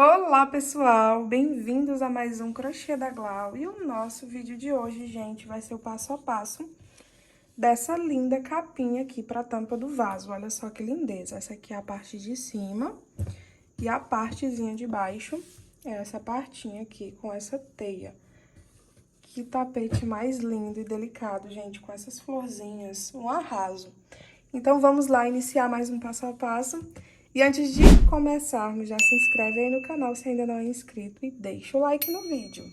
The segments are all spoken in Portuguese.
Olá, pessoal! Bem-vindos a mais um Crochê da Glau. E o nosso vídeo de hoje, gente, vai ser o passo a passo dessa linda capinha aqui para a tampa do vaso. Olha só que lindeza! Essa aqui é a parte de cima e a partezinha de baixo é essa partinha aqui com essa teia. Que tapete mais lindo e delicado, gente, com essas florzinhas, um arraso. Então, vamos lá iniciar mais um passo a passo. E antes de começarmos, já se inscreve aí no canal se ainda não é inscrito e deixa o like no vídeo.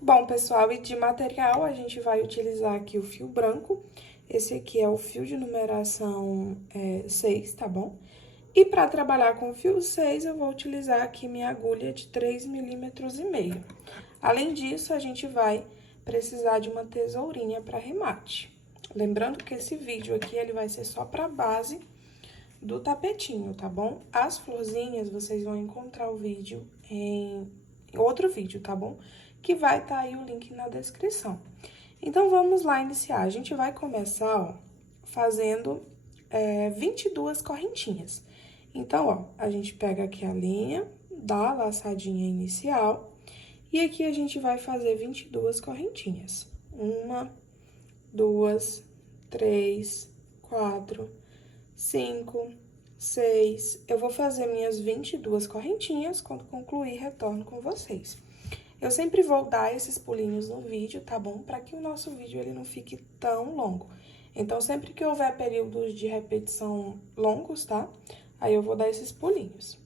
Bom, pessoal, e de material a gente vai utilizar aqui o fio branco. Esse aqui é o fio de numeração 6, tá bom? E para trabalhar com o fio 6, eu vou utilizar aqui minha agulha de 3,5 milímetros. Além disso, a gente vai precisar de uma tesourinha para remate. Lembrando que esse vídeo aqui, ele vai ser só para base do tapetinho, tá bom? As florzinhas, vocês vão encontrar o vídeo em outro vídeo, tá bom? Que vai estar aí o link na descrição. Então, vamos lá iniciar. A gente vai começar, ó, fazendo 22 correntinhas. Então, ó, a gente pega aqui a linha, dá a laçadinha inicial, e aqui a gente vai fazer 22 correntinhas. 1, 2, 3, 4, 5, 6. Eu vou fazer minhas 22 correntinhas, quando concluir, retorno com vocês. Eu sempre vou dar esses pulinhos no vídeo, tá bom? Para que o nosso vídeo ele não fique tão longo. Então, sempre que houver períodos de repetição longos, tá? Aí, eu vou dar esses pulinhos.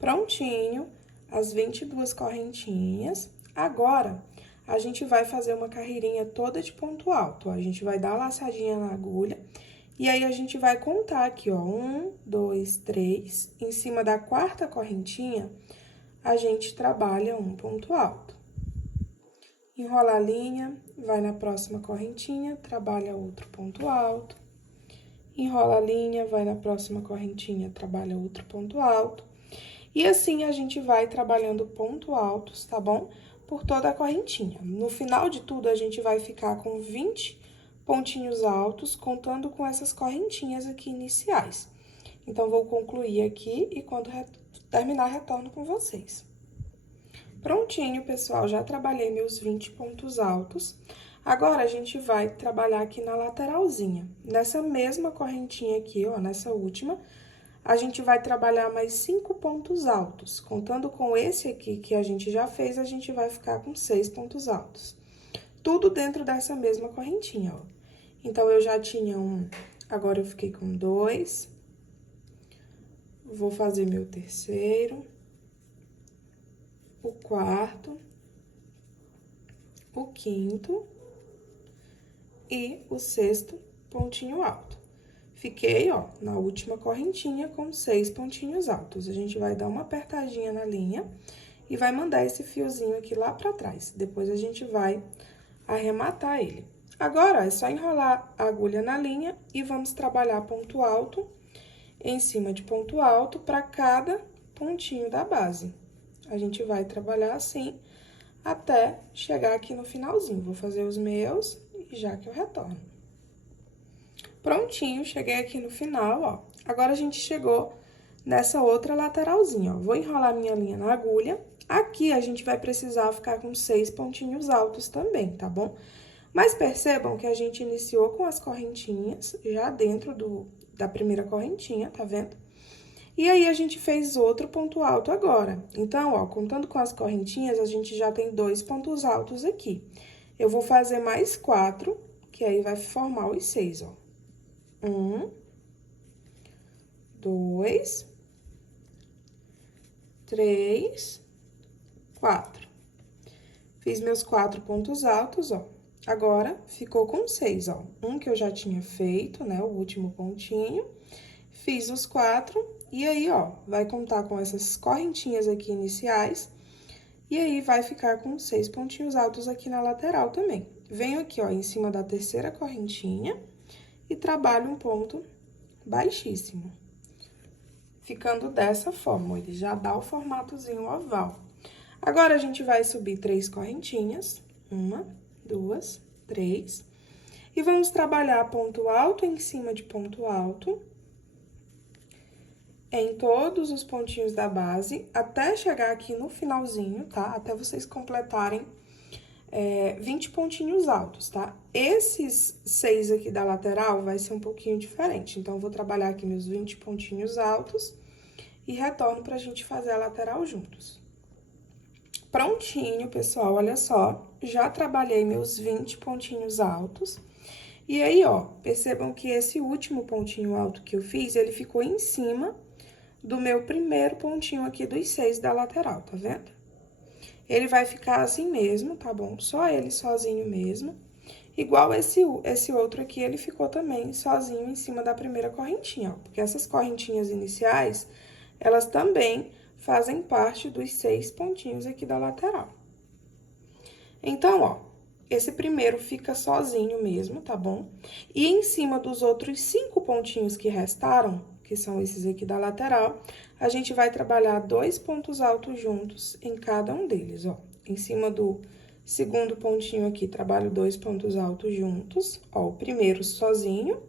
Prontinho, as 22 correntinhas. Agora, a gente vai fazer uma carreirinha toda de ponto alto, ó. A gente vai dar a laçadinha na agulha. E aí, a gente vai contar aqui, ó, 1, 2, 3. Em cima da quarta correntinha, a gente trabalha um ponto alto. Enrola a linha, vai na próxima correntinha, trabalha outro ponto alto. Enrola a linha, vai na próxima correntinha, trabalha outro ponto alto. E assim, a gente vai trabalhando ponto altos, tá bom? Por toda a correntinha. No final de tudo, a gente vai ficar com 20 pontinhos altos, contando com essas correntinhas aqui iniciais. Então, vou concluir aqui e quando terminar, retorno com vocês. Prontinho, pessoal, já trabalhei meus 20 pontos altos. Agora, a gente vai trabalhar aqui na lateralzinha. Nessa mesma correntinha aqui, ó, nessa última, a gente vai trabalhar mais 5 pontos altos. Contando com esse aqui que a gente já fez, a gente vai ficar com 6 pontos altos. Tudo dentro dessa mesma correntinha, ó. Então, eu já tinha um, agora eu fiquei com 2. Vou fazer meu terceiro, o quarto, o quinto e o sexto pontinho alto. Fiquei, ó, na última correntinha com 6 pontinhos altos. A gente vai dar uma apertadinha na linha e vai mandar esse fiozinho aqui lá pra trás. Depois, a gente vai arrematar ele. Agora, ó, é só enrolar a agulha na linha e vamos trabalhar ponto alto em cima de ponto alto para cada pontinho da base. A gente vai trabalhar assim até chegar aqui no finalzinho. Vou fazer os meus e já que eu retorno. Prontinho, cheguei aqui no final, ó. Agora, a gente chegou nessa outra lateralzinha, ó. Vou enrolar minha linha na agulha. Aqui, a gente vai precisar ficar com 6 pontinhos altos também, tá bom? Mas percebam que a gente iniciou com as correntinhas já dentro da primeira correntinha, tá vendo? E aí, a gente fez outro ponto alto agora. Então, ó, contando com as correntinhas, a gente já tem 2 pontos altos aqui. Eu vou fazer mais 4, que aí vai formar os 6, ó. 1, 2, 3, 4. Fiz meus 4 pontos altos, ó. Agora, ficou com 6, ó. Um que eu já tinha feito, né, o último pontinho. Fiz os 4, e aí, ó, vai contar com essas correntinhas aqui iniciais. E aí, vai ficar com 6 pontinhos altos aqui na lateral também. Venho aqui, ó, em cima da terceira correntinha e trabalho um ponto baixíssimo. Ficando dessa forma, ele já dá o formatozinho oval. Agora, a gente vai subir 3 correntinhas. 1, 2, 3. E vamos trabalhar ponto alto em cima de ponto alto em todos os pontinhos da base, até chegar aqui no finalzinho, tá? Até vocês completarem 20 pontinhos altos, tá? Esses 6 aqui da lateral vai ser um pouquinho diferente, então, eu vou trabalhar aqui meus 20 pontinhos altos e retorno pra gente fazer a lateral juntos. Prontinho, pessoal, olha só, já trabalhei meus 20 pontinhos altos. E aí, ó, percebam que esse último pontinho alto que eu fiz, ele ficou em cima do meu primeiro pontinho aqui dos 6 da lateral, tá vendo? Ele vai ficar assim mesmo, tá bom? Só ele sozinho mesmo. Igual esse outro aqui, ele ficou também sozinho em cima da primeira correntinha, ó. Porque essas correntinhas iniciais, elas também fazem parte dos 6 pontinhos aqui da lateral. Então, ó, esse primeiro fica sozinho mesmo, tá bom? E em cima dos outros 5 pontinhos que restaram, que são esses aqui da lateral, a gente vai trabalhar 2 pontos altos juntos em cada um deles, ó. Em cima do segundo pontinho aqui, trabalho 2 pontos altos juntos, ó, o primeiro sozinho.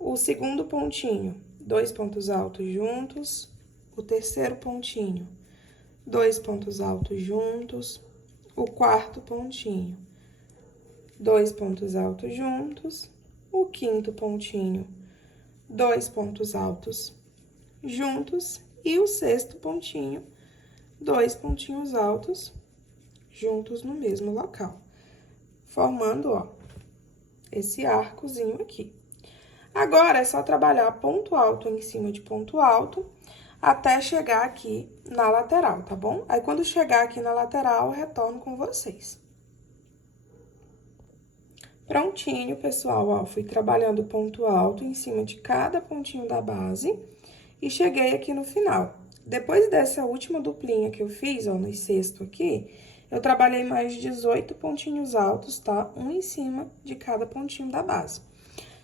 O segundo pontinho, 2 pontos altos juntos. O terceiro pontinho, 2 pontos altos juntos. O quarto pontinho, 2 pontos altos juntos. O quinto pontinho, 2 pontos altos juntos. E o sexto pontinho, 2 pontinhos altos juntos no mesmo local, formando, ó, esse arcozinho aqui. Agora, é só trabalhar ponto alto em cima de ponto alto, até chegar aqui na lateral, tá bom? Aí, quando chegar aqui na lateral, eu retorno com vocês. Prontinho, pessoal, ó, fui trabalhando ponto alto em cima de cada pontinho da base e cheguei aqui no final. Depois dessa última duplinha que eu fiz, ó, no sexto aqui, eu trabalhei mais 18 pontinhos altos, tá? Um em cima de cada pontinho da base.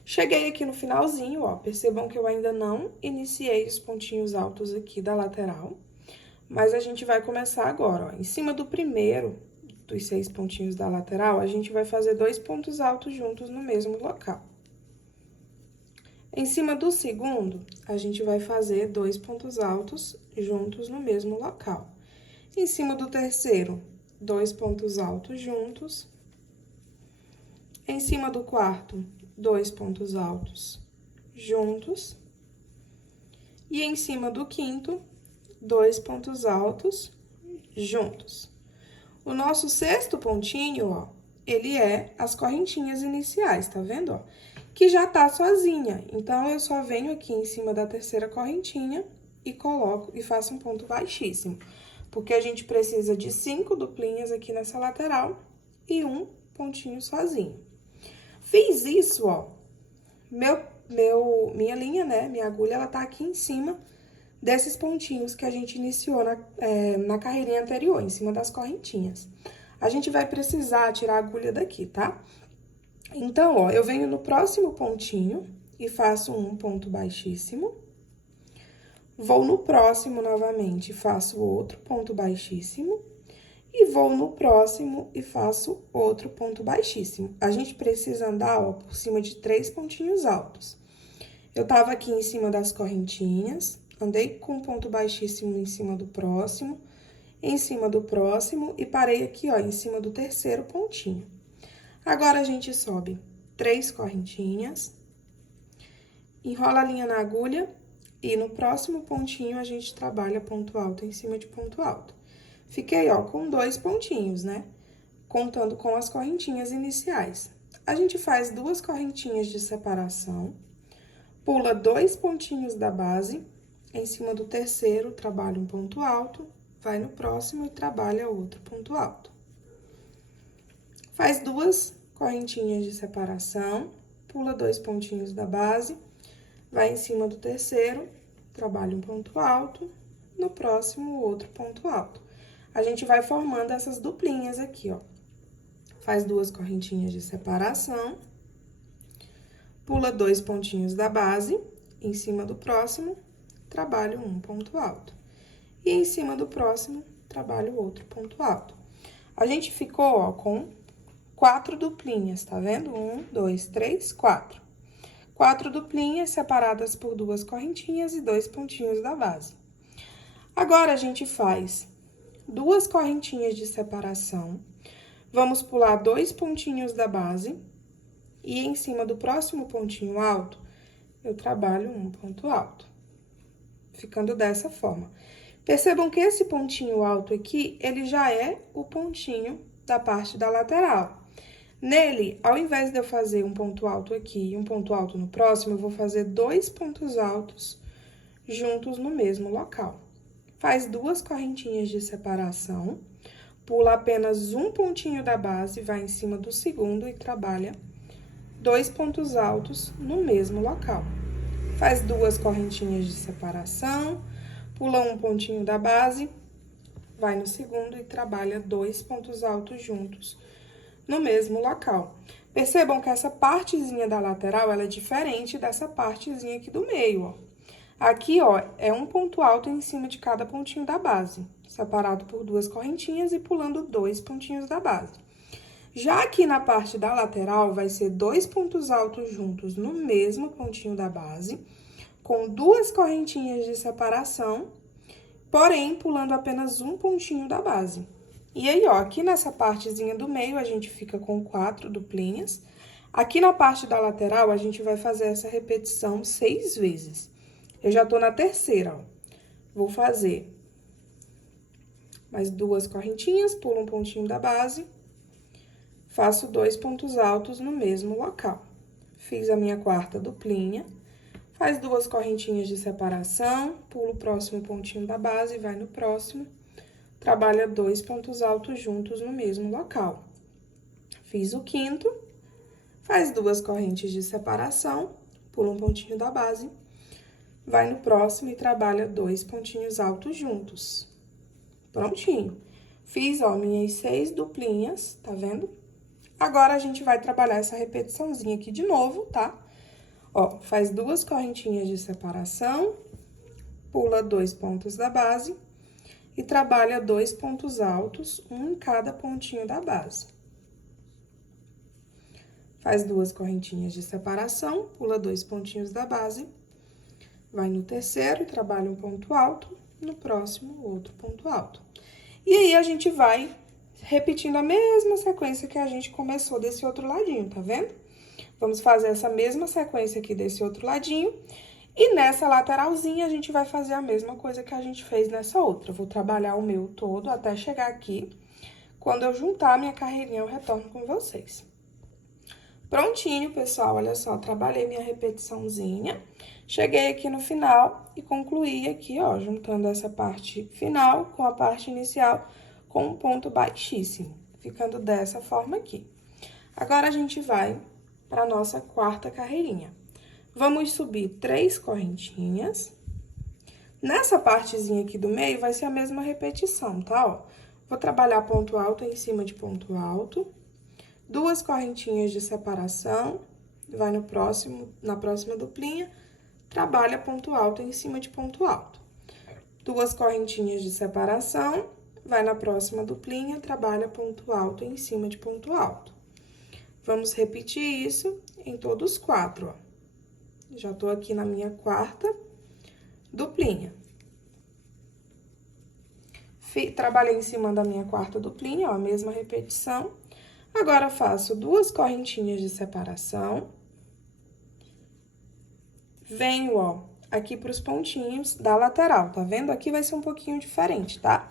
Cheguei aqui no finalzinho, ó, percebam que eu ainda não iniciei os pontinhos altos aqui da lateral, mas a gente vai começar agora, ó. Em cima do primeiro dos 6 pontinhos da lateral, a gente vai fazer 2 pontos altos juntos no mesmo local. Em cima do segundo, a gente vai fazer 2 pontos altos juntos no mesmo local. Em cima do terceiro, 2 pontos altos juntos. Em cima do quarto, 2 pontos altos juntos. E em cima do quinto, 2 pontos altos juntos. O nosso sexto pontinho, ó, ele é as correntinhas iniciais, tá vendo, ó? Que já tá sozinha. Então, eu só venho aqui em cima da terceira correntinha e coloco e faço um ponto baixíssimo. Porque a gente precisa de 5 duplinhas aqui nessa lateral e um pontinho sozinho. Fiz isso, ó, minha linha, né, minha agulha, ela tá aqui em cima desses pontinhos que a gente iniciou na carreirinha anterior, em cima das correntinhas. A gente vai precisar tirar a agulha daqui, tá? Então, ó, eu venho no próximo pontinho e faço um ponto baixíssimo. Vou no próximo novamente, faço outro ponto baixíssimo. E vou no próximo e faço outro ponto baixíssimo. A gente precisa andar, ó, por cima de 3 pontinhos altos. Eu tava aqui em cima das correntinhas, andei com um ponto baixíssimo em cima do próximo e parei aqui, ó, em cima do terceiro pontinho. Agora, a gente sobe 3 correntinhas, enrola a linha na agulha e no próximo pontinho a gente trabalha ponto alto em cima de ponto alto. Fiquei, ó, com 2 pontinhos, né? Contando com as correntinhas iniciais. A gente faz 2 correntinhas de separação, pula 2 pontinhos da base, em cima do terceiro, trabalha um ponto alto, vai no próximo e trabalha outro ponto alto. Faz 2 correntinhas de separação, pula 2 pontinhos da base, vai em cima do terceiro, trabalha um ponto alto, no próximo, outro ponto alto. A gente vai formando essas duplinhas aqui, ó. Faz 2 correntinhas de separação, pula 2 pontinhos da base, em cima do próximo, trabalho um ponto alto. E em cima do próximo, trabalho outro ponto alto. A gente ficou, ó, com 4 duplinhas, tá vendo? 1, 2, 3, 4. 4 duplinhas separadas por 2 correntinhas e 2 pontinhos da base. Agora, a gente faz 2 correntinhas de separação, vamos pular 2 pontinhos da base, e em cima do próximo pontinho alto, eu trabalho um ponto alto, ficando dessa forma. Percebam que esse pontinho alto aqui, ele já é o pontinho da parte da lateral. Nele, ao invés de eu fazer um ponto alto aqui e um ponto alto no próximo, eu vou fazer 2 pontos altos juntos no mesmo local. Faz 2 correntinhas de separação, pula apenas um pontinho da base, vai em cima do segundo e trabalha 2 pontos altos no mesmo local. Faz 2 correntinhas de separação, pula um pontinho da base, vai no segundo e trabalha 2 pontos altos juntos no mesmo local. Percebam que essa partezinha da lateral, ela é diferente dessa partezinha aqui do meio, ó. Aqui, ó, é um ponto alto em cima de cada pontinho da base, separado por 2 correntinhas e pulando 2 pontinhos da base. Já aqui na parte da lateral, vai ser 2 pontos altos juntos no mesmo pontinho da base, com 2 correntinhas de separação, porém, pulando apenas um pontinho da base. E aí, ó, aqui nessa partezinha do meio, a gente fica com 4 duplinhas. Aqui na parte da lateral, a gente vai fazer essa repetição 6 vezes. Eu já tô na terceira, ó. Vou fazer mais 2 correntinhas, pulo um pontinho da base, faço 2 pontos altos no mesmo local. Fiz a minha quarta duplinha, faz 2 correntinhas de separação, pulo o próximo pontinho da base, vai no próximo, trabalha 2 pontos altos juntos no mesmo local. Fiz o quinto, faz 2 correntes de separação, pula um pontinho da base, vai no próximo e trabalha 2 pontinhos altos juntos. Prontinho. Fiz, ó, minhas 6 duplinhas, tá vendo? Agora, a gente vai trabalhar essa repetiçãozinha aqui de novo, tá? Ó, faz 2 correntinhas de separação, pula 2 pontos da base e trabalha 2 pontos altos, um em cada pontinho da base. Faz 2 correntinhas de separação, pula 2 pontinhos da base, vai no terceiro e trabalha um ponto alto, no próximo, outro ponto alto. E aí, a gente vai repetindo a mesma sequência que a gente começou desse outro ladinho, tá vendo? Vamos fazer essa mesma sequência aqui desse outro ladinho. E nessa lateralzinha, a gente vai fazer a mesma coisa que a gente fez nessa outra. Vou trabalhar o meu todo até chegar aqui. Quando eu juntar a minha carreirinha, eu retorno com vocês. Prontinho, pessoal, olha só, trabalhei minha repetiçãozinha. Cheguei aqui no final e concluí aqui, ó, juntando essa parte final com a parte inicial com um ponto baixíssimo, ficando dessa forma aqui. Agora, a gente vai para a nossa quarta carreirinha. Vamos subir 3 correntinhas. Nessa partezinha aqui do meio, vai ser a mesma repetição, tá? Ó, vou trabalhar ponto alto em cima de ponto alto, 2 correntinhas de separação, vai no próximo, na próxima duplinha, trabalha ponto alto em cima de ponto alto. 2 correntinhas de separação, vai na próxima duplinha, trabalha ponto alto em cima de ponto alto. Vamos repetir isso em todos os 4, ó. Já tô aqui na minha quarta duplinha. Trabalhei em cima da minha quarta duplinha, ó, a mesma repetição. Agora, faço 2 correntinhas de separação. Venho, ó, aqui pros pontinhos da lateral, tá vendo? Aqui vai ser um pouquinho diferente, tá?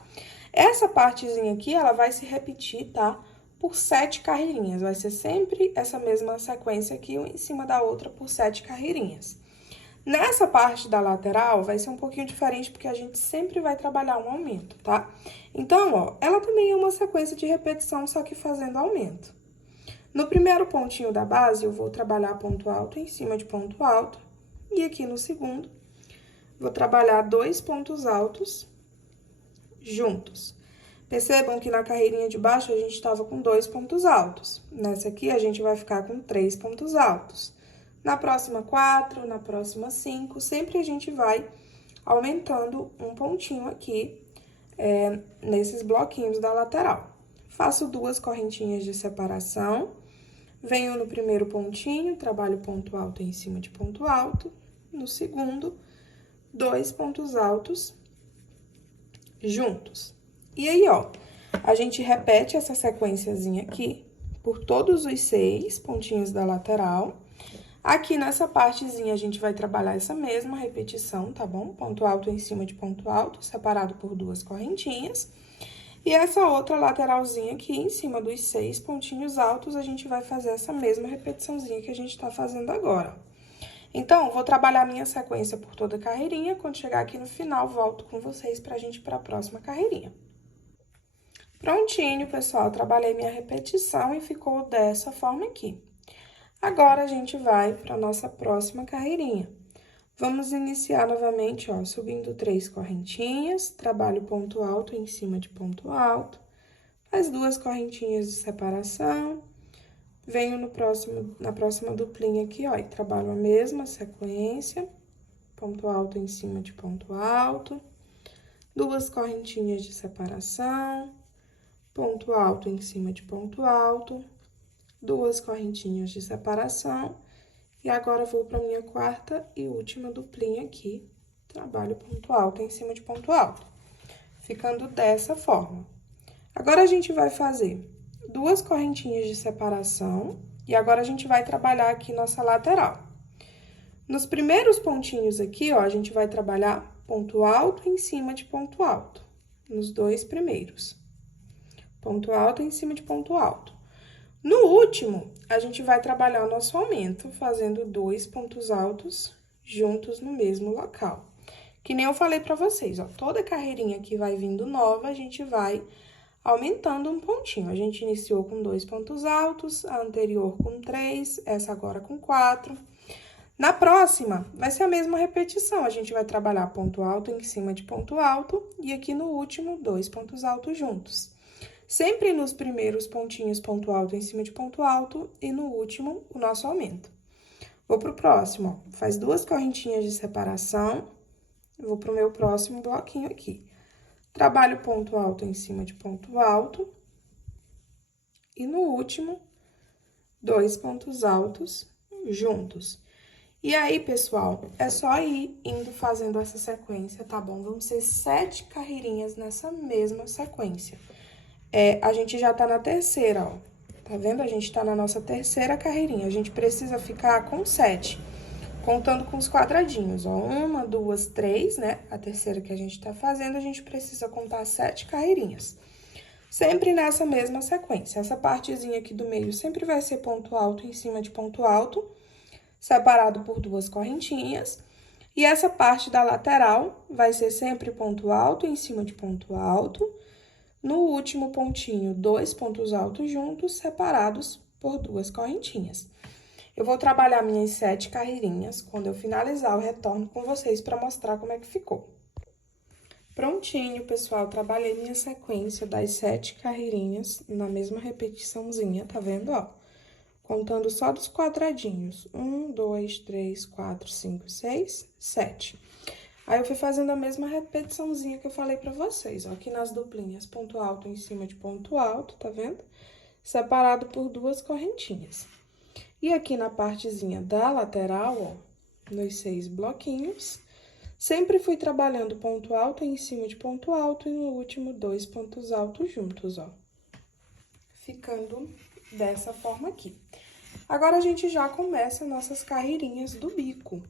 Essa partezinha aqui, ela vai se repetir, tá? Por 7 carreirinhas. Vai ser sempre essa mesma sequência aqui, uma em cima da outra, por 7 carreirinhas. Nessa parte da lateral, vai ser um pouquinho diferente, porque a gente sempre vai trabalhar um aumento, tá? Então, ó, ela também é uma sequência de repetição, só que fazendo aumento. No primeiro pontinho da base, eu vou trabalhar ponto alto em cima de ponto alto. E aqui no segundo, vou trabalhar 2 pontos altos juntos. Percebam que na carreirinha de baixo, a gente estava com 2 pontos altos. Nessa aqui, a gente vai ficar com 3 pontos altos. Na próxima, 4, na próxima, 5. Sempre a gente vai aumentando um pontinho aqui, nesses bloquinhos da lateral. faço 2 correntinhas de separação, venho no primeiro pontinho, trabalho ponto alto em cima de ponto alto, no segundo, 2 pontos altos juntos. E aí, ó, a gente repete essa sequenciazinha aqui por todos os 6 pontinhos da lateral. Aqui nessa partezinha, a gente vai trabalhar essa mesma repetição, tá bom? Ponto alto em cima de ponto alto, separado por 2 correntinhas. E essa outra lateralzinha aqui, em cima dos 6 pontinhos altos, a gente vai fazer essa mesma repetiçãozinha que a gente tá fazendo agora. Então, vou trabalhar minha sequência por toda a carreirinha. Quando chegar aqui no final, volto com vocês pra gente ir pra próxima carreirinha. Prontinho, pessoal, trabalhei minha repetição e ficou dessa forma aqui. Agora, a gente vai para nossa próxima carreirinha. Vamos iniciar novamente, ó, subindo 3 correntinhas, trabalho ponto alto em cima de ponto alto, faz 2 correntinhas de separação, venho na próxima duplinha aqui, ó, e trabalho a mesma sequência, ponto alto em cima de ponto alto, 2 correntinhas de separação, ponto alto em cima de ponto alto, 2 correntinhas de separação, e agora, vou para minha quarta e última duplinha aqui, trabalho ponto alto em cima de ponto alto, ficando dessa forma. Agora, a gente vai fazer 2 correntinhas de separação, e agora a gente vai trabalhar aqui nossa lateral. Nos primeiros pontinhos aqui, ó, a gente vai trabalhar ponto alto em cima de ponto alto, nos 2 primeiros. Ponto alto em cima de ponto alto. No último, a gente vai trabalhar o nosso aumento, fazendo 2 pontos altos juntos no mesmo local. Que nem eu falei pra vocês, ó, toda carreirinha que vai vindo nova, a gente vai aumentando um pontinho. A gente iniciou com 2 pontos altos, a anterior com 3, essa agora com 4. Na próxima, vai ser a mesma repetição, a gente vai trabalhar ponto alto em cima de ponto alto, e aqui no último, 2 pontos altos juntos. Sempre nos primeiros pontinhos, ponto alto em cima de ponto alto, e no último, o nosso aumento. Vou pro próximo, ó, faz 2 correntinhas de separação, vou pro meu próximo bloquinho aqui. Trabalho ponto alto em cima de ponto alto, e no último, 2 pontos altos juntos. E aí, pessoal, é só ir indo fazendo essa sequência, tá bom? Vão ser 7 carreirinhas nessa mesma sequência. A gente já tá na terceira, ó. Tá vendo? A gente tá na nossa terceira carreirinha. A gente precisa ficar com 7, contando com os quadradinhos, ó. 1, 2, 3, né? A terceira que a gente tá fazendo, a gente precisa contar 7 carreirinhas. Sempre nessa mesma sequência. Essa partezinha aqui do meio sempre vai ser ponto alto em cima de ponto alto, separado por 2 correntinhas. E essa parte da lateral vai ser sempre ponto alto em cima de ponto alto. No último pontinho, 2 pontos altos juntos, separados por 2 correntinhas. Eu vou trabalhar minhas 7 carreirinhas. Quando eu finalizar, eu retorno com vocês para mostrar como é que ficou. Prontinho, pessoal, trabalhei minha sequência das 7 carreirinhas na mesma repetiçãozinha, tá vendo, ó? Contando só dos quadradinhos. 1, 2, 3, 4, 5, 6, 7. Aí, eu fui fazendo a mesma repetiçãozinha que eu falei pra vocês, ó. Aqui nas duplinhas, ponto alto em cima de ponto alto, tá vendo? Separado por 2 correntinhas. E aqui na partezinha da lateral, ó, nos 6 bloquinhos, sempre fui trabalhando ponto alto em cima de ponto alto e no último 2 pontos altos juntos, ó. Ficando dessa forma aqui. Agora, a gente já começa nossas carreirinhas do bico.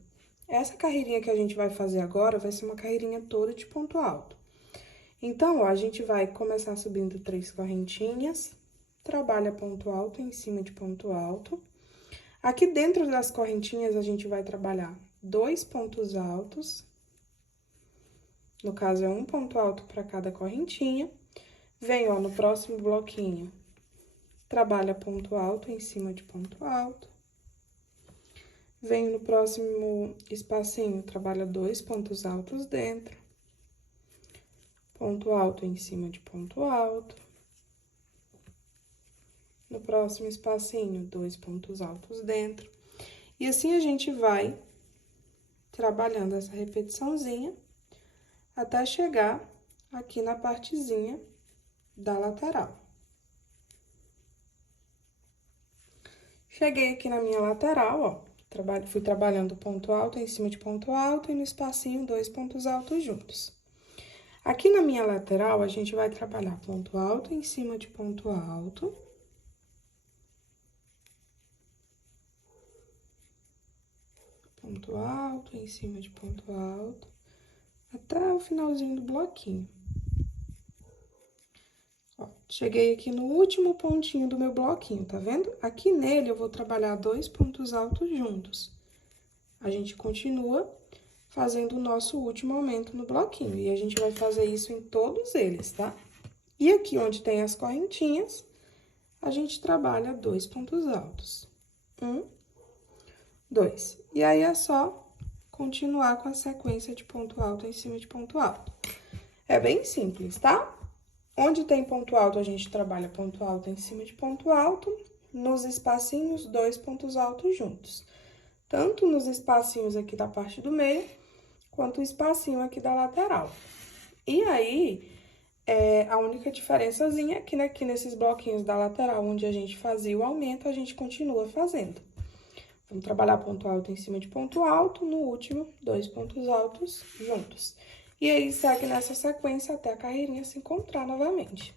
Essa carreirinha que a gente vai fazer agora vai ser uma carreirinha toda de ponto alto. Então, ó, a gente vai começar subindo 3 correntinhas, trabalha ponto alto em cima de ponto alto. Aqui dentro das correntinhas, a gente vai trabalhar 2 pontos altos. No caso, é um ponto alto para cada correntinha. Vem, ó, no próximo bloquinho, trabalha ponto alto em cima de ponto alto. Venho no próximo espacinho, trabalha 2 pontos altos dentro. Ponto alto em cima de ponto alto. No próximo espacinho, 2 pontos altos dentro. E assim a gente vai trabalhando essa repetiçãozinha até chegar aqui na partezinha da lateral. Cheguei aqui na minha lateral, ó, fui trabalhando ponto alto em cima de ponto alto e no espacinho 2 pontos altos juntos. Aqui na minha lateral, a gente vai trabalhar ponto alto em cima de ponto alto. Ponto alto em cima de ponto alto, até o finalzinho do bloquinho. Ó, cheguei aqui no último pontinho do meu bloquinho, tá vendo? Aqui nele, eu vou trabalhar 2 pontos altos juntos. A gente continua fazendo o nosso último aumento no bloquinho. E a gente vai fazer isso em todos eles, tá? E aqui onde tem as correntinhas, a gente trabalha 2 pontos altos. 1, 2. E aí, é só continuar com a sequência de ponto alto em cima de ponto alto. É bem simples, tá? Onde tem ponto alto, a gente trabalha ponto alto em cima de ponto alto, nos espacinhos, 2 pontos altos juntos. Tanto nos espacinhos aqui da parte do meio, quanto o espacinho aqui da lateral. E aí, a única diferençazinha é que aqui nesses bloquinhos da lateral, onde a gente fazia o aumento, a gente continua fazendo. Vamos trabalhar ponto alto em cima de ponto alto, no último, 2 pontos altos juntos. E aí, segue nessa sequência até a carreirinha se encontrar novamente.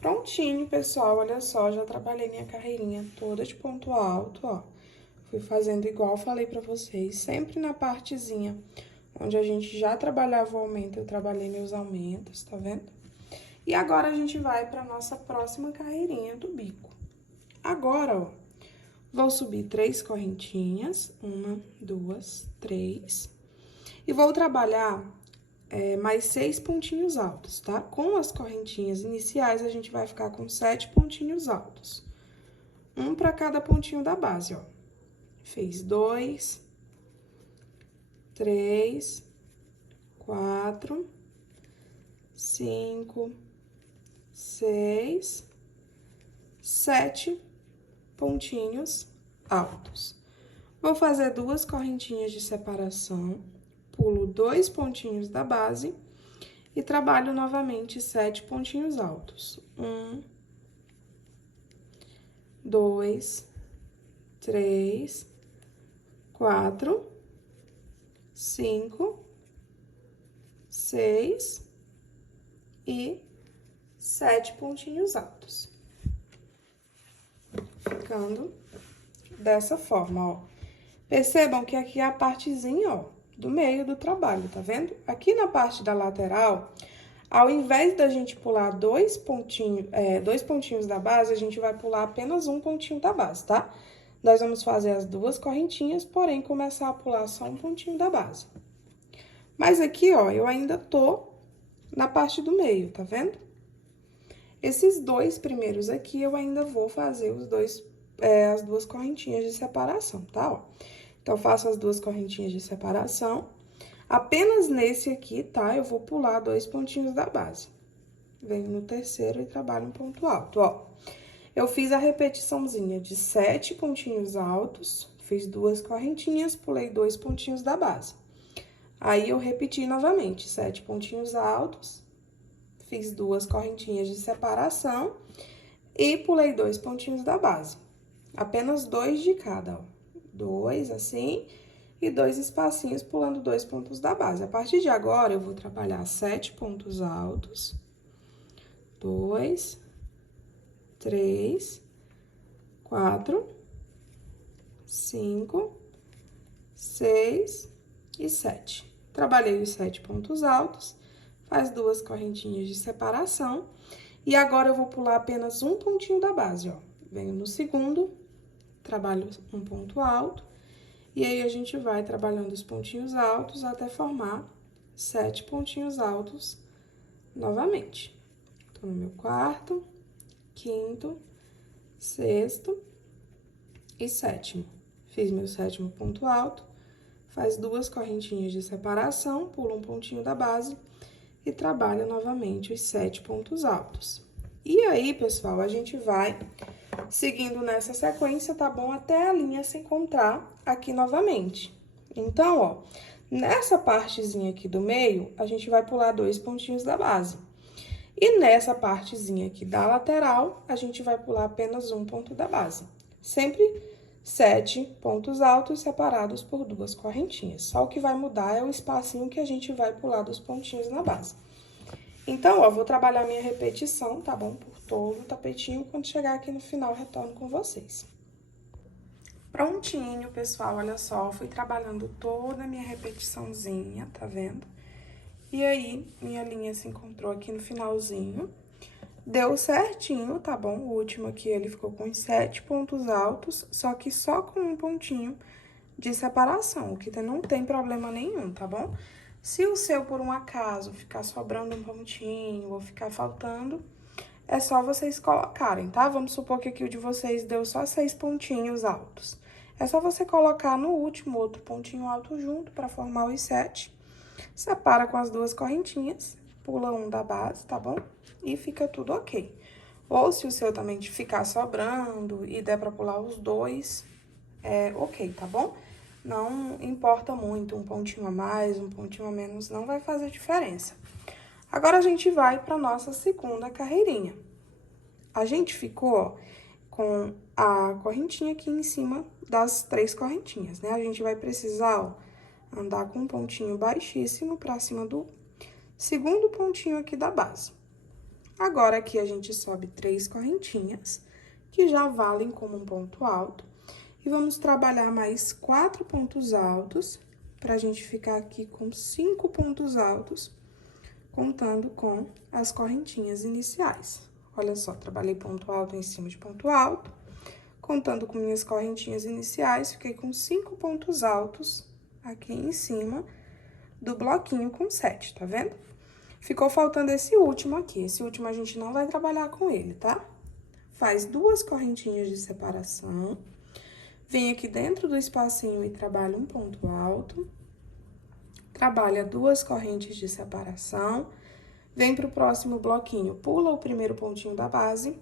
Prontinho, pessoal, olha só, já trabalhei minha carreirinha toda de ponto alto, ó. Fui fazendo igual falei pra vocês, sempre na partezinha onde a gente já trabalhava o aumento, eu trabalhei meus aumentos, tá vendo? E agora, a gente vai pra nossa próxima carreirinha do bico. Agora, ó, vou subir 3 correntinhas, 1, 2, 3, e vou trabalhar mais 6 pontinhos altos, tá? Com as correntinhas iniciais, a gente vai ficar com 7 pontinhos altos. Um para cada pontinho da base, ó. Fez 2, 3, 4, 5, 6, 7 pontinhos altos. Vou fazer 2 correntinhas de separação, pulo 2 pontinhos da base e trabalho novamente 7 pontinhos altos. 1, 2, 3, 4, 5, 6 e 7 pontinhos altos. Ficando dessa forma, ó. Percebam que aqui é a partezinha, ó, do meio do trabalho, tá vendo? Aqui na parte da lateral, ao invés da gente pular 2 pontinhos da base, a gente vai pular apenas um pontinho da base, tá? Nós vamos fazer as 2 correntinhas, porém, começar a pular só um pontinho da base. Mas aqui, ó, eu ainda tô na parte do meio, tá vendo? Esses 2 primeiros aqui, eu ainda vou fazer as 2 correntinhas de separação, tá? Ó. Então, faço as 2 correntinhas de separação. Apenas nesse aqui, tá? Eu vou pular 2 pontinhos da base. Venho no terceiro e trabalho um ponto alto, ó. Eu fiz a repetiçãozinha de 7 pontinhos altos, fiz 2 correntinhas, pulei 2 pontinhos da base. Aí, eu repeti novamente, 7 pontinhos altos, fiz 2 correntinhas de separação e pulei 2 pontinhos da base. Apenas 2 de cada, ó. 2 assim, e 2 espacinhos pulando 2 pontos da base. A partir de agora, eu vou trabalhar 7 pontos altos, 2, 3, 4, 5, 6 e 7. Trabalhei os 7 pontos altos, faz 2 correntinhas de separação, e agora eu vou pular apenas um pontinho da base, ó. Venho no segundo, trabalho um ponto alto, e aí a gente vai trabalhando os pontinhos altos até formar 7 pontinhos altos novamente. Tô no meu quarto, quinto, sexto e sétimo. Fiz meu 7º ponto alto, faz 2 correntinhas de separação, pulo um pontinho da base e trabalho novamente os 7 pontos altos. E aí, pessoal, a gente vai seguindo nessa sequência, tá bom? Até a linha se encontrar aqui novamente. Então, ó, nessa partezinha aqui do meio, a gente vai pular 2 pontinhos da base. E nessa partezinha aqui da lateral, a gente vai pular apenas um ponto da base. Sempre 7 pontos altos separados por 2 correntinhas. Só o que vai mudar é o espacinho que a gente vai pular dos pontinhos na base. Então, ó, vou trabalhar minha repetição, tá bom? Por todo o tapetinho. Quando chegar aqui no final, retorno com vocês. Prontinho, pessoal, olha só, fui trabalhando toda a minha repetiçãozinha, tá vendo? E aí, minha linha se encontrou aqui no finalzinho. Deu certinho, tá bom? O último aqui, ele ficou com 7 pontos altos, só que só com um pontinho de separação, o que não tem problema nenhum, tá bom? Se o seu, por um acaso, ficar sobrando um pontinho ou ficar faltando, é só vocês colocarem, tá? Vamos supor que aqui o de vocês deu só 6 pontinhos altos. É só você colocar no último outro pontinho alto junto para formar os 7. Separa com as 2 correntinhas, pula um da base, tá bom? E fica tudo ok. Ou se o seu também ficar sobrando e der pra pular os 2, é ok, tá bom? Não importa muito, um pontinho a mais, um pontinho a menos, não vai fazer diferença. Agora, a gente vai pra nossa segunda carreirinha. A gente ficou, ó, com a correntinha aqui em cima das 3 correntinhas, né? A gente vai precisar, ó, andar com um pontinho baixíssimo pra cima do segundo pontinho aqui da base. Agora, aqui a gente sobe 3 correntinhas, que já valem como um ponto alto. E vamos trabalhar mais 4 pontos altos, pra gente ficar aqui com 5 pontos altos, contando com as correntinhas iniciais. Olha só, trabalhei ponto alto em cima de ponto alto, contando com minhas correntinhas iniciais, fiquei com 5 pontos altos aqui em cima do bloquinho com 7, tá vendo? Ficou faltando esse último aqui. Esse último a gente não vai trabalhar com ele, tá? Faz 2 correntinhas de separação. Vem aqui dentro do espacinho e trabalha um ponto alto. Trabalha 2 correntes de separação. Vem pro próximo bloquinho, pula o primeiro pontinho da base.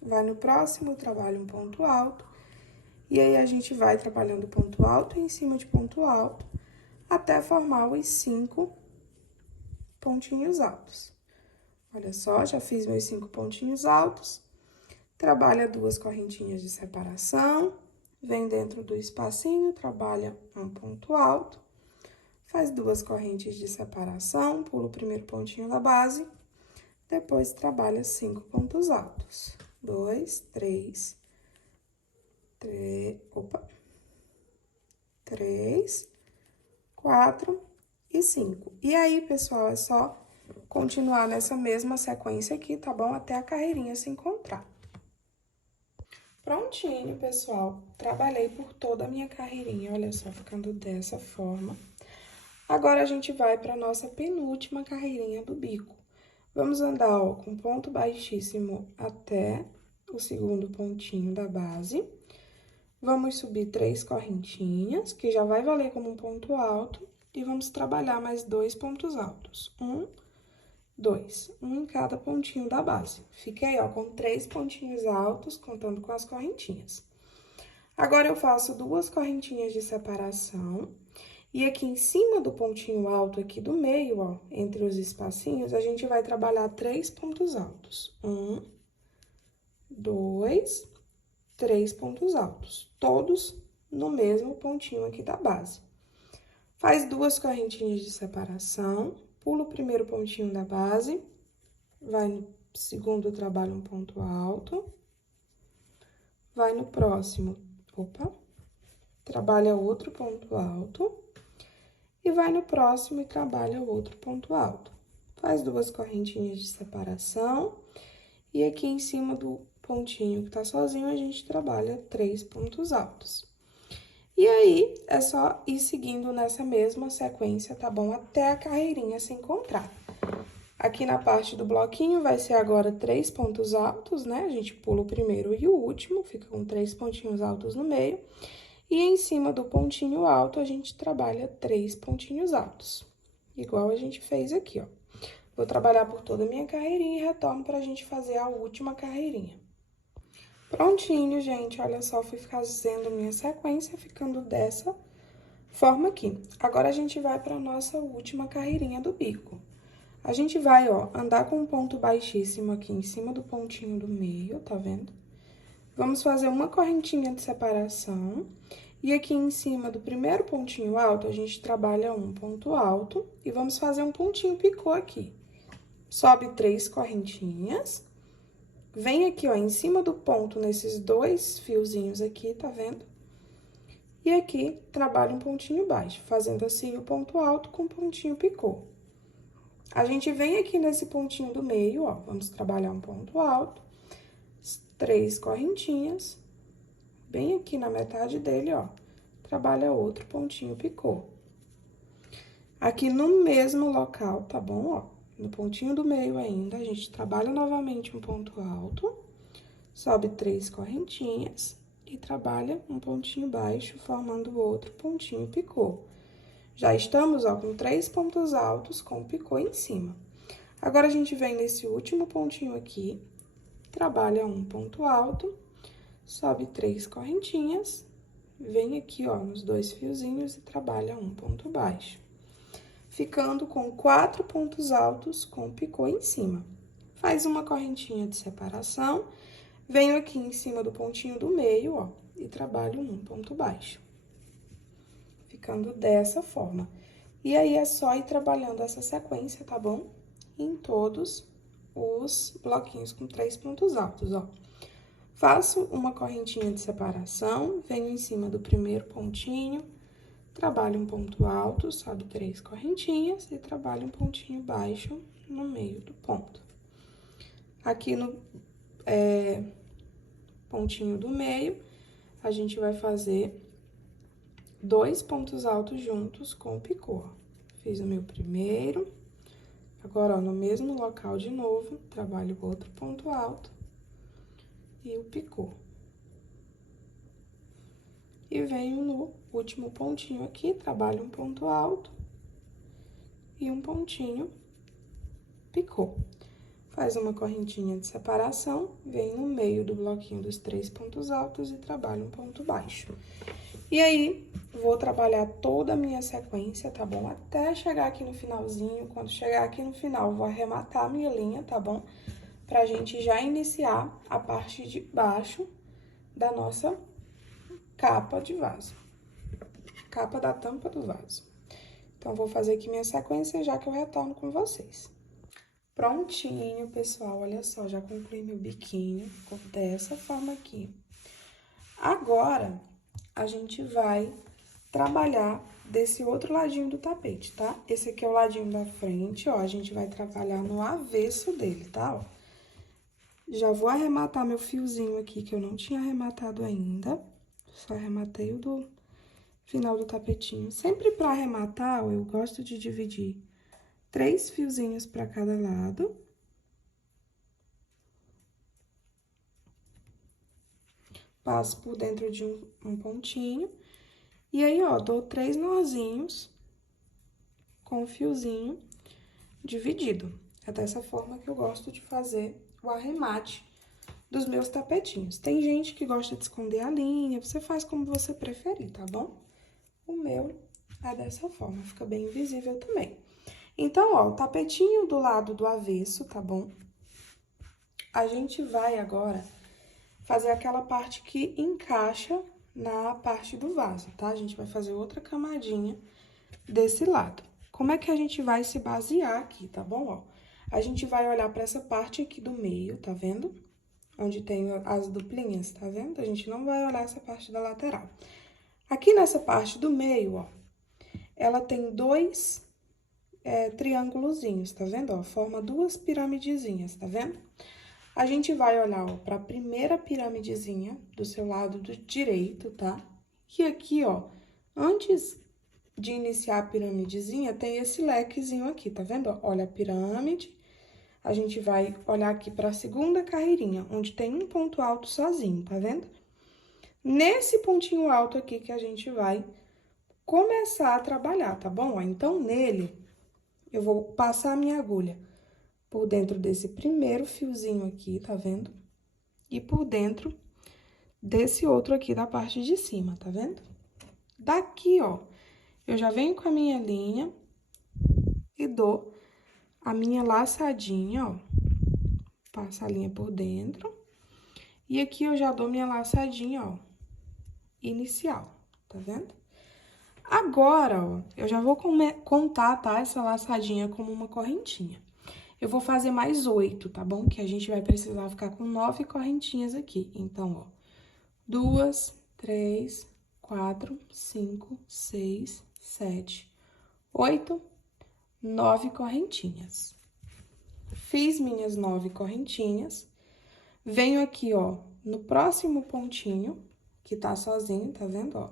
Vai no próximo, trabalha um ponto alto. E aí, a gente vai trabalhando ponto alto em cima de ponto alto, até formar os 5 pontinhos altos. Olha só, já fiz meus 5 pontinhos altos. Trabalha 2 correntinhas de separação, vem dentro do espacinho, trabalha um ponto alto, faz 2 correntes de separação, pula o primeiro pontinho da base, depois trabalha 5 pontos altos. 2, 3, 3, 4 e 5. E aí, pessoal, é só continuar nessa mesma sequência aqui, tá bom? Até a carreirinha se encontrar. Prontinho, pessoal. Trabalhei por toda a minha carreirinha, olha só, ficando dessa forma. Agora, a gente vai para nossa penúltima carreirinha do bico. Vamos andar, ó, com ponto baixíssimo até o segundo pontinho da base. Vamos subir 3 correntinhas, que já vai valer como um ponto alto. E vamos trabalhar mais 2 pontos altos. 1, 2, um em cada pontinho da base. Fiquei, ó, com 3 pontinhos altos, contando com as correntinhas. Agora, eu faço 2 correntinhas de separação. E aqui em cima do pontinho alto aqui do meio, ó, entre os espacinhos, a gente vai trabalhar 3 pontos altos. 1, 2, 3 pontos altos, todos no mesmo pontinho aqui da base. Faz 2 correntinhas de separação, pula o primeiro pontinho da base, vai no segundo, trabalha um ponto alto, vai no próximo, trabalha outro ponto alto, e vai no próximo e trabalha outro ponto alto. Faz 2 correntinhas de separação, e aqui em cima do pontinho que tá sozinho, a gente trabalha 3 pontos altos. E aí, é só ir seguindo nessa mesma sequência, tá bom? Até a carreirinha se encontrar. Aqui na parte do bloquinho, vai ser agora 3 pontos altos, né? A gente pula o primeiro e o último, fica com 3 pontinhos altos no meio. E em cima do pontinho alto, a gente trabalha 3 pontinhos altos. Igual a gente fez aqui, ó. Vou trabalhar por toda a minha carreirinha e retorno pra gente fazer a última carreirinha. Prontinho, gente, olha só, fui fazendo minha sequência, ficando dessa forma aqui. Agora, a gente vai pra nossa última carreirinha do bico. A gente vai, ó, andar com um ponto baixíssimo aqui em cima do pontinho do meio, tá vendo? Vamos fazer uma correntinha de separação. E aqui em cima do primeiro pontinho alto, a gente trabalha um ponto alto e vamos fazer um pontinho picô aqui. Sobe 3 correntinhas. Vem aqui, ó, em cima do ponto, nesses 2 fiozinhos aqui, tá vendo? E aqui, trabalha um pontinho baixo, fazendo assim o ponto alto com pontinho picô. A gente vem aqui nesse pontinho do meio, ó, vamos trabalhar um ponto alto, 3 correntinhas, bem aqui na metade dele, ó, trabalha outro pontinho picô. Aqui no mesmo local, tá bom, ó, no pontinho do meio ainda, a gente trabalha novamente um ponto alto, sobe 3 correntinhas e trabalha um pontinho baixo, formando outro pontinho picô. Já estamos, ó, com 3 pontos altos com picô em cima. Agora, a gente vem nesse último pontinho aqui, trabalha um ponto alto, sobe 3 correntinhas, vem aqui, ó, nos 2 fiozinhos e trabalha um ponto baixo. Ficando com 4 pontos altos com picô em cima. Faz uma correntinha de separação, venho aqui em cima do pontinho do meio, ó, e trabalho um ponto baixo. Ficando dessa forma. E aí, é só ir trabalhando essa sequência, tá bom? Em todos os bloquinhos com 3 pontos altos, ó. Faço uma correntinha de separação, venho em cima do primeiro pontinho, trabalho um ponto alto, sobe 3 correntinhas e trabalho um pontinho baixo no meio do ponto. Aqui no pontinho do meio, a gente vai fazer 2 pontos altos juntos com o picô. Fiz o meu primeiro, agora, ó, no mesmo local de novo, trabalho outro ponto alto e o picô. E venho no último pontinho aqui, trabalho um ponto alto e um pontinho picô. Faz uma correntinha de separação, vem no meio do bloquinho dos 3 pontos altos e trabalho um ponto baixo. E aí, vou trabalhar toda a minha sequência, tá bom? Até chegar aqui no finalzinho. Quando chegar aqui no final, vou arrematar a minha linha, tá bom? Pra gente já iniciar a parte de baixo da nossa capa de vaso. Capa da tampa do vaso. Então, vou fazer aqui minha sequência já que eu retorno com vocês. Prontinho, pessoal, olha só, já concluí meu biquinho, ficou dessa forma aqui. Agora, a gente vai trabalhar desse outro ladinho do tapete, tá? Esse aqui é o ladinho da frente, ó, a gente vai trabalhar no avesso dele, tá? Ó. Já vou arrematar meu fiozinho aqui, que eu não tinha arrematado ainda, só arrematei o do final do tapetinho. Sempre pra arrematar, ó, eu gosto de dividir 3 fiozinhos pra cada lado. Passo por dentro de um pontinho. E aí, ó, dou 3 nozinhos com o fiozinho dividido. É dessa forma que eu gosto de fazer o arremate dos meus tapetinhos. Tem gente que gosta de esconder a linha, você faz como você preferir, tá bom? O meu é dessa forma, fica bem visível também. Então, ó, o tapetinho do lado do avesso, tá bom? A gente vai agora fazer aquela parte que encaixa na parte do vaso, tá? A gente vai fazer outra camadinha desse lado. Como é que a gente vai se basear aqui, tá bom? Ó, a gente vai olhar pra essa parte aqui do meio, tá vendo? Onde tem as duplinhas, tá vendo? A gente não vai olhar essa parte da lateral. Aqui nessa parte do meio, ó, ela tem 2 triângulozinhos, tá vendo? Ó, forma 2 piramidezinhas, tá vendo? A gente vai olhar, ó, pra primeira piramidezinha do seu lado do direito, tá? E aqui, ó, antes de iniciar a piramidezinha, tem esse lequezinho aqui, tá vendo? Ó, olha a pirâmide, a gente vai olhar aqui pra segunda carreirinha, onde tem um ponto alto sozinho, tá vendo? Nesse pontinho alto aqui que a gente vai começar a trabalhar, tá bom? Ó, então, nele, eu vou passar a minha agulha por dentro desse primeiro fiozinho aqui, tá vendo? E por dentro desse outro aqui da parte de cima, tá vendo? Daqui, ó, eu já venho com a minha linha e dou a minha laçadinha, ó. Passa a linha por dentro. E aqui eu já dou minha laçadinha, ó, inicial, tá vendo? Agora, ó, eu já vou contar, tá, essa laçadinha como uma correntinha. Eu vou fazer mais 8, tá bom? Que a gente vai precisar ficar com 9 correntinhas aqui. Então, ó, 2, 3, 4, 5, 6, 7, 8, 9 correntinhas. Fiz minhas 9 correntinhas. Venho aqui, ó, no próximo pontinho, que tá sozinho, tá vendo, ó?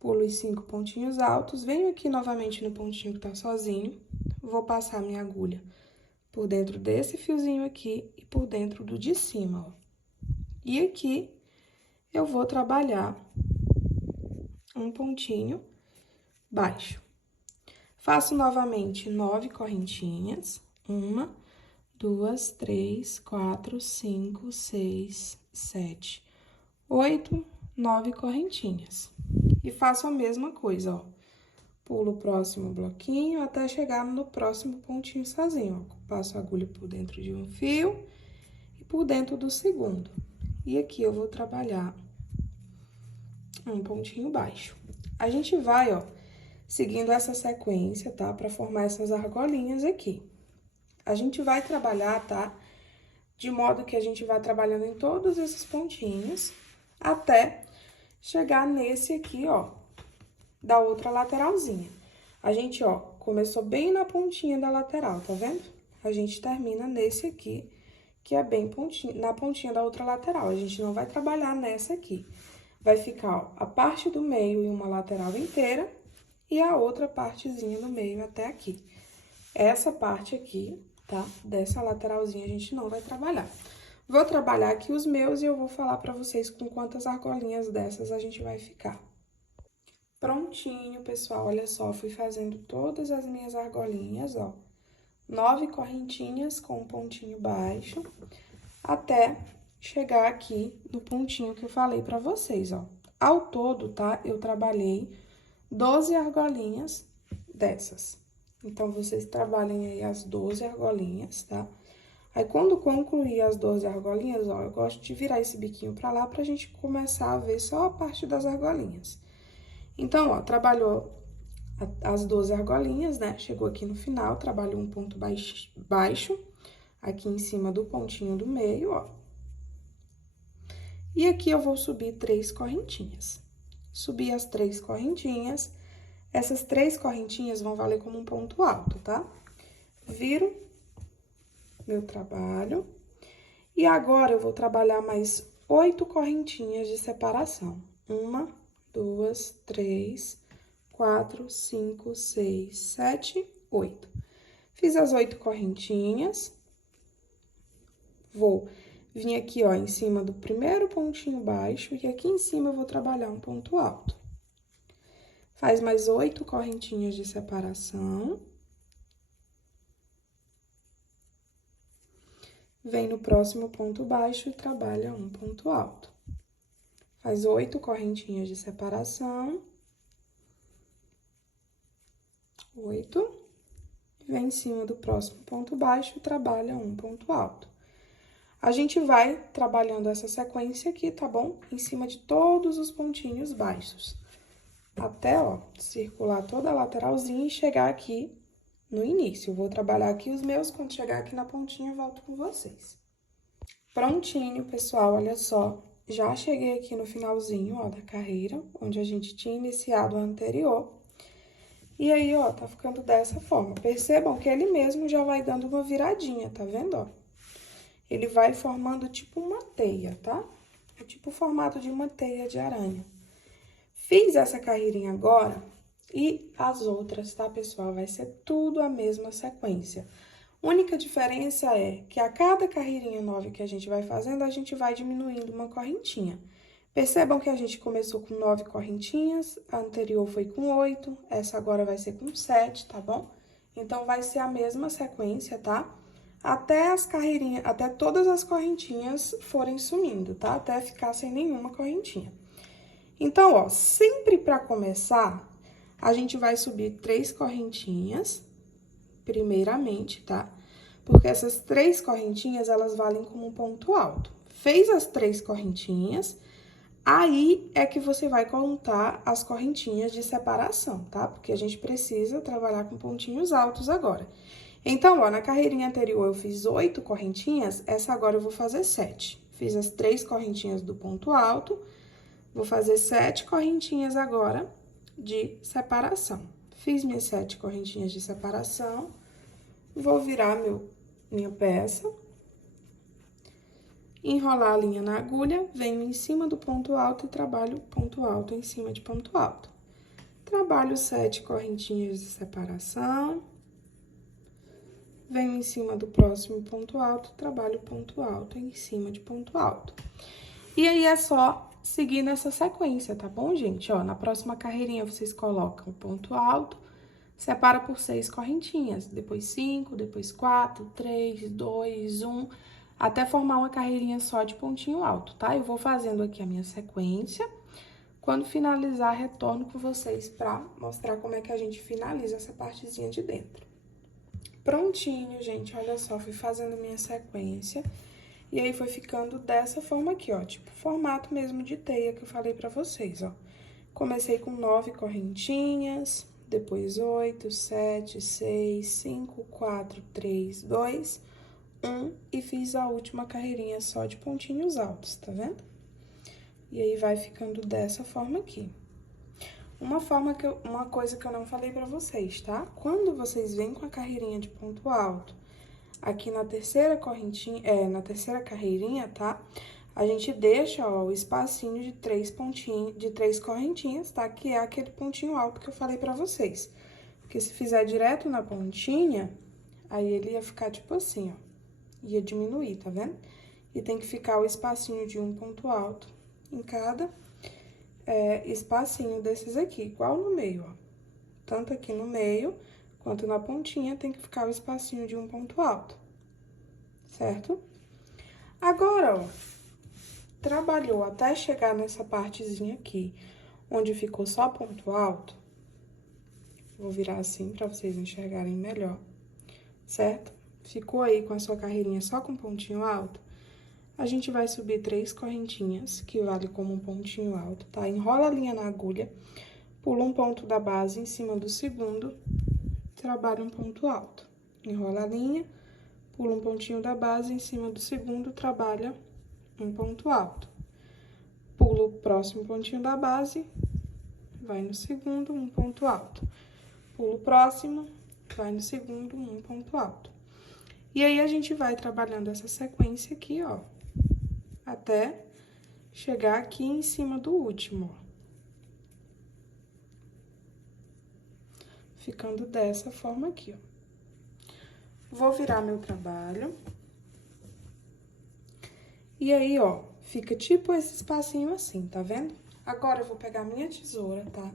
Pulo os 5 pontinhos altos, venho aqui novamente no pontinho que tá sozinho, vou passar minha agulha por dentro desse fiozinho aqui e por dentro do de cima, ó. E aqui, eu vou trabalhar um pontinho baixo. Faço novamente 9 correntinhas, 1, 2, 3, 4, 5, 6, 7, 8, 9 correntinhas. E faço a mesma coisa, ó. Pulo o próximo bloquinho até chegar no próximo pontinho sozinho, ó. Passo a agulha por dentro de um fio e por dentro do segundo. E aqui eu vou trabalhar um pontinho baixo. A gente vai, ó, seguindo essa sequência, tá? Pra formar essas argolinhas aqui. A gente vai trabalhar, tá? De modo que a gente vai trabalhando em todos esses pontinhos até chegar nesse aqui, ó, da outra lateralzinha. A gente, ó, começou bem na pontinha da lateral, tá vendo? A gente termina nesse aqui, que é bem na pontinha da outra lateral. A gente não vai trabalhar nessa aqui. Vai ficar, ó, a parte do meio em uma lateral inteira e a outra partezinha no meio até aqui. Essa parte aqui, tá? Dessa lateralzinha a gente não vai trabalhar. Vou trabalhar aqui os meus e eu vou falar pra vocês com quantas argolinhas dessas a gente vai ficar. Prontinho, pessoal, olha só, fui fazendo todas as minhas argolinhas, ó. 9 correntinhas com um pontinho baixo, até chegar aqui no pontinho que eu falei pra vocês, ó. Ao todo, tá? Eu trabalhei 12 argolinhas dessas. Então, vocês trabalhem aí as 12 argolinhas, tá? Aí, quando concluir as 12 argolinhas, ó, eu gosto de virar esse biquinho pra lá pra gente começar a ver só a parte das argolinhas. Então, ó, trabalhou as 12 argolinhas, né? Chegou aqui no final, trabalhou um ponto baixo, aqui em cima do pontinho do meio, ó. E aqui eu vou subir 3 correntinhas. Subi as 3 correntinhas, essas 3 correntinhas vão valer como um ponto alto, tá? Viro meu trabalho. E agora, eu vou trabalhar mais 8 correntinhas de separação. 1, 2, 3, 4, 5, 6, 7, 8. Fiz as 8 correntinhas. Vou vir aqui, ó, em cima do primeiro pontinho baixo e aqui em cima eu vou trabalhar um ponto alto. Faz mais 8 correntinhas de separação. Vem no próximo ponto baixo e trabalha um ponto alto. Faz 8 correntinhas de separação. 8. Vem em cima do próximo ponto baixo e trabalha um ponto alto. A gente vai trabalhando essa sequência aqui, tá bom? Em cima de todos os pontinhos baixos. Até, ó, circular toda a lateralzinha e chegar aqui no início. Eu vou trabalhar aqui os meus, quando chegar aqui na pontinha, eu volto com vocês. Prontinho, pessoal, olha só. Já cheguei aqui no finalzinho, ó, da carreira, onde a gente tinha iniciado a anterior. E aí, ó, tá ficando dessa forma. Percebam que ele mesmo já vai dando uma viradinha, tá vendo, ó? Ele vai formando tipo uma teia, tá? É tipo o formato de uma teia de aranha. Fiz essa carreirinha agora e as outras, tá, pessoal? Vai ser tudo a mesma sequência. Única diferença é que a cada carreirinha nova que a gente vai fazendo, a gente vai diminuindo uma correntinha. Percebam que a gente começou com 9 correntinhas, a anterior foi com 8, essa agora vai ser com 7, tá bom? Então, vai ser a mesma sequência, tá? Até as carreirinhas, até todas as correntinhas forem sumindo, tá? Até ficar sem nenhuma correntinha. Então, ó, sempre pra começar, a gente vai subir 3 correntinhas primeiramente, tá? Porque essas 3 correntinhas, elas valem como ponto alto. Fez as 3 correntinhas, aí é que você vai contar as correntinhas de separação, tá? Porque a gente precisa trabalhar com pontinhos altos agora. Então, ó, na carreirinha anterior eu fiz 8 correntinhas, essa agora eu vou fazer 7. Fiz as 3 correntinhas do ponto alto, vou fazer 7 correntinhas agora de separação. Fiz minhas 7 correntinhas de separação, vou virar minha peça, enrolar a linha na agulha, venho em cima do ponto alto e trabalho ponto alto em cima de ponto alto. Trabalho 7 correntinhas de separação, venho em cima do próximo ponto alto, trabalho ponto alto em cima de ponto alto. E aí, é só seguir nessa sequência, tá bom, gente? Ó, na próxima carreirinha, vocês colocam o ponto alto, separa por 6 correntinhas, depois 5, depois 4, 3, 2, 1, até formar uma carreirinha só de pontinho alto, tá? Eu vou fazendo aqui a minha sequência. Quando finalizar, retorno com vocês pra mostrar como é que a gente finaliza essa partezinha de dentro. Prontinho, gente, olha só, fui fazendo minha sequência. E aí, foi ficando dessa forma aqui, ó, tipo, formato mesmo de teia que eu falei pra vocês, ó. Comecei com 9 correntinhas, depois 8, 7, 6, 5, 4, 3, 2, 1, e fiz a última carreirinha só de pontinhos altos, tá vendo? E aí, vai ficando dessa forma aqui. Uma coisa que eu não falei pra vocês, tá? Quando vocês vêm com a carreirinha de ponto alto, aqui na terceira correntinha, na terceira carreirinha, tá? A gente deixa, ó, o espacinho de 3 pontinhos, de 3 correntinhas, tá? Que é aquele pontinho alto que eu falei pra vocês. Porque se fizer direto na pontinha, aí ele ia ficar tipo assim, ó. Ia diminuir, tá vendo? E tem que ficar o espacinho de um ponto alto em cada espacinho desses aqui, igual no meio, ó. Tanto aqui no meio, quanto na pontinha, tem que ficar o espacinho de um ponto alto, certo? Agora, ó, trabalhou até chegar nessa partezinha aqui, onde ficou só ponto alto. Vou virar assim pra vocês enxergarem melhor, certo? Ficou aí com a sua carreirinha só com pontinho alto. A gente vai subir 3 correntinhas, que vale como um pontinho alto, tá? Enrola a linha na agulha, pula um ponto da base em cima do segundo, trabalha um ponto alto. Enrola a linha, pula um pontinho da base em cima do segundo, trabalha um ponto alto. Pula o próximo pontinho da base, vai no segundo, um ponto alto. Pula o próximo, vai no segundo, um ponto alto. E aí, a gente vai trabalhando essa sequência aqui, ó, até chegar aqui em cima do último, ó. Ficando dessa forma aqui, ó. Vou virar meu trabalho. E aí, ó, fica tipo esse espacinho assim, tá vendo? Agora, eu vou pegar minha tesoura, tá?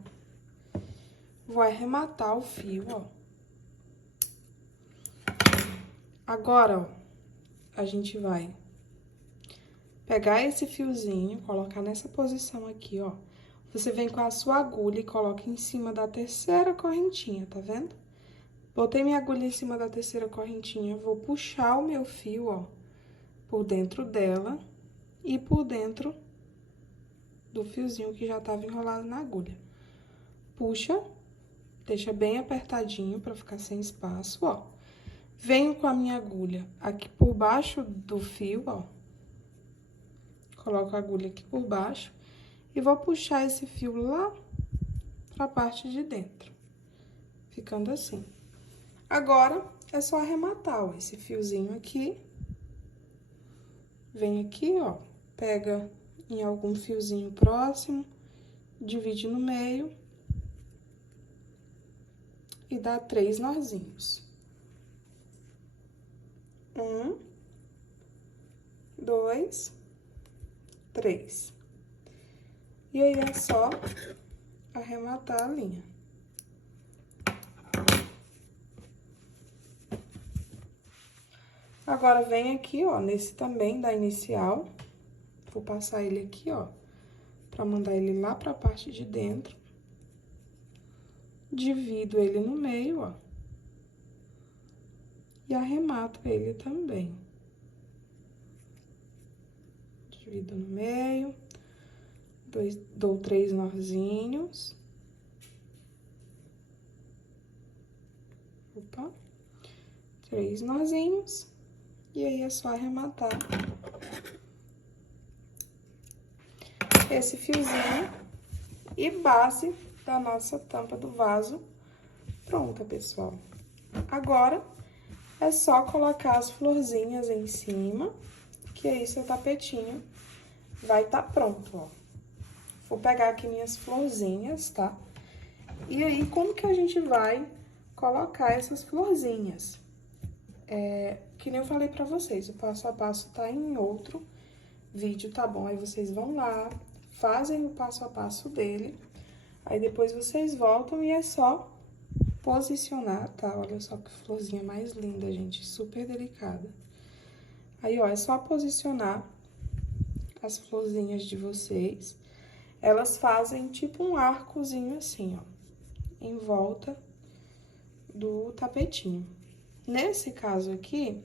Vou arrematar o fio, ó. Agora, ó, a gente vai pegar esse fiozinho, colocar nessa posição aqui, ó. Você vem com a sua agulha e coloca em cima da terceira correntinha, tá vendo? Botei minha agulha em cima da terceira correntinha, vou puxar o meu fio, ó, por dentro dela e por dentro do fiozinho que já tava enrolado na agulha. Puxa, deixa bem apertadinho pra ficar sem espaço, ó. Venho com a minha agulha aqui por baixo do fio, ó. Coloco a agulha aqui por baixo e vou puxar esse fio lá pra parte de dentro, ficando assim. Agora, é só arrematar, ó, esse fiozinho aqui. Vem aqui, ó, pega em algum fiozinho próximo, divide no meio e dá 3 nozinhos. 1, 2, 3. E aí, é só arrematar a linha. Agora, vem aqui, ó, nesse também da inicial, vou passar ele aqui, ó, pra mandar ele lá pra parte de dentro. Divido ele no meio, ó. e arremato ele também. Divido no meio, dou 3 nozinhos. Opa, 3 nozinhos, e aí é só arrematar esse fiozinho e base da nossa tampa do vaso pronta, pessoal. Agora, é só colocar as florzinhas em cima, que aí seu tapetinho vai tá pronto, ó. Vou pegar aqui minhas florzinhas, tá? E aí, como que a gente vai colocar essas florzinhas? Que nem eu falei pra vocês, o passo a passo tá em outro vídeo, tá bom? Aí vocês vão lá, fazem o passo a passo dele, aí depois vocês voltam e é só posicionar, tá? Olha só que florzinha mais linda, gente, super delicada. Aí, ó, é só posicionar as florzinhas de vocês. Elas fazem tipo um arcozinho assim, ó, em volta do tapetinho. Nesse caso aqui,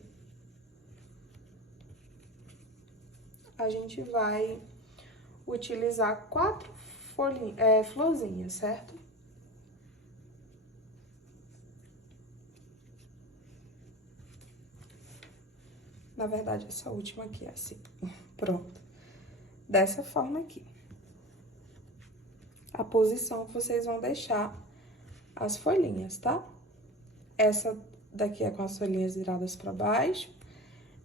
a gente vai utilizar 4 florzinhas, certo? Na verdade, essa última aqui é assim. Pronto. Dessa forma aqui. A posição que vocês vão deixar as folhinhas, tá? Essa daqui é com as folhinhas viradas pra baixo,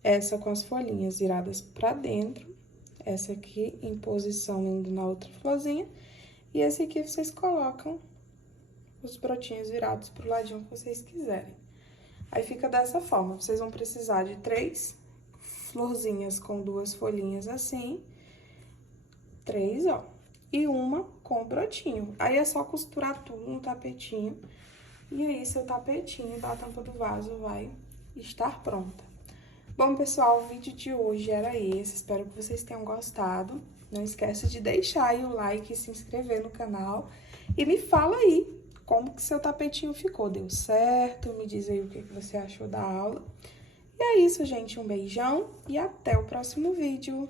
essa com as folhinhas viradas pra dentro, essa aqui em posição indo na outra florzinha, e esse aqui vocês colocam os brotinhos virados pro ladinho que vocês quiserem. Aí, fica dessa forma, vocês vão precisar de 3 florzinhas com 2 folhinhas assim, 3, ó, e uma com brotinho. Aí, é só costurar tudo no tapetinho, e aí, seu tapetinho da tampa do vaso vai estar pronta. Bom, pessoal, o vídeo de hoje era esse, espero que vocês tenham gostado. Não esquece de deixar aí o like e se inscrever no canal. E me fala aí como que seu tapetinho ficou, deu certo? Me diz aí o que você achou da aula. E é isso, gente, um beijão e até o próximo vídeo.